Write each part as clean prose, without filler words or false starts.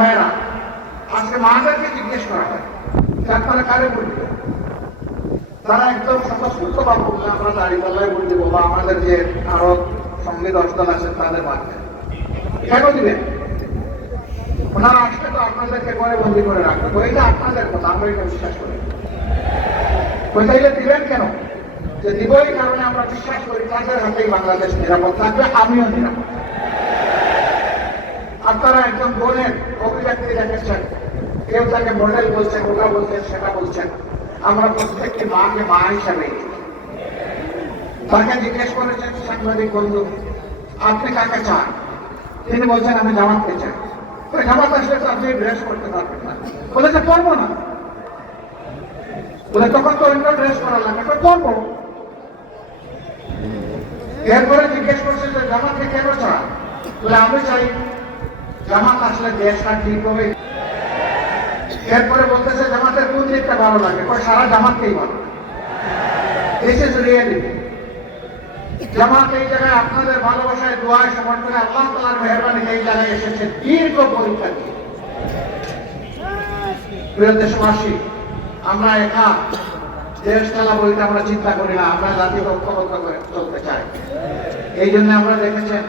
ভাইয়েরা, আজকে মাদেরকে জিজ্ঞেস করা হয় আপনারা কারে ভোট দিবেন, তারা একদম স্বতঃস্ফূর্ত বা বললে আমরা দাঁড়িপাল্লায় ভোট দেবো বা আমাদের যে আরো সঙ্গে 10 দল আছেন তাদের মাধ্যমে। কেন দিবেন? ওনারা আসলে তো আপনাদেরকে ঘরে বন্দি করে রাখবে, তো এটা আপনাদের কথা, আমরা এটা বিশ্বাস করি। তাইলে দিবেন কেন? যে দিব এই কারণে আমরা বিশ্বাস করি তাদের হাতেই বাংলাদেশ নিরাপদ থাকবে, আমিও নিরাপদ। আপনারা একজন বোনের অভিব্যক্তি দেখেছেন, কেউ তাকে মডেল বলছেন, ওটা বলছেন, সেটা বলছেন। আমরা প্রত্যেকটি মাকে মা হিসাবে তাকে জিজ্ঞেস করেছেন সাংবাদিক বন্ধু, আপনি কাকে চান? তিনি বলছেন আমি জামাতকে চাই। জামাত আসলে তো আপনি ড্রেস করতে পারবেন না, বলেছে করবো না। বলে তখন তো অন্য ড্রেস করা লাগে, তো করবো। এরপরে জিজ্ঞেস করছে যে জামাতকে কেন চান? বলে আমি চাই জামাত আসলে দেশটা ঠিক হবে। এরপরে বলতেছে জামাতের কোন দিকটা ভালো লাগে? সারা জামাতকেই ভালো। This is reality. জামাত এই জায়গায় আপনাদের ভালোবাসায় দোয়ায় সমর্থনে আল্লাহ তাআলার মেহেরবানি এই জায়গায় এসেছে দীর্ঘ পরীক্ষা দিয়ে। প্রিয় দেশবাসী, আমরা একা দেশ চালাবো এটা আমরা চিন্তা করি না, আমরা জাতিকে ঐক্যবদ্ধ করে চলতে চাই। এই জন্য আমরা দেখেছেন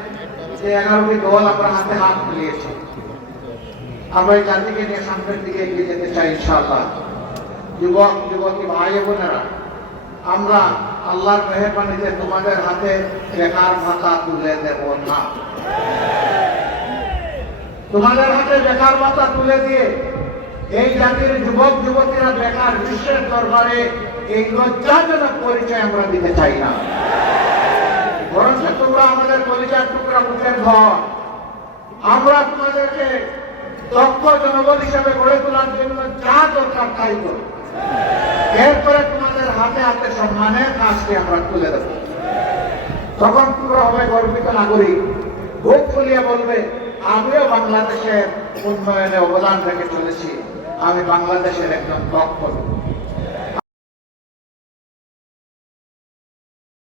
যে 11টি দল আমরা হাতে হাত মিলিয়েছি। আমরা এই জাতিকে নিয়ে সামনের দিকে এগিয়ে যেতে চাই ইনশাআল্লাহ। যুবক যুবতী ভাই বোনেরা, আমরা আল্লাহর মেহেরবানিতে তোমাদের হাতে বেকার ভাতা তুলে দেব না। তোমাদের হাতে বেকার ভাতা তুলে দিয়ে এই জাতির যুবক যুবতীরা বেকার বিশ্বের দরবারে এই লজ্জাজনক পরিচয় আমরা দিতে চাই না। বরং তোমরা আমাদের কলিজার টুকরা মুখের ঘর, আমরা তোমাদেরকে দক্ষ জনবল হিসাবে গড়ে তোলার জন্য যা দরকার তাই করো। এরপরে তোমাদের হাতে হাতে সম্মানের কাজকে আমরা তুলে দেব। তখন তোমরা হবে গর্বিত নাগরিক, বুক ফুলিয়ে বলবে আমিও বাংলাদেশের উন্নয়নে অবদান রেখে চলেছি, আমি বাংলাদেশের একজন দক্ষ।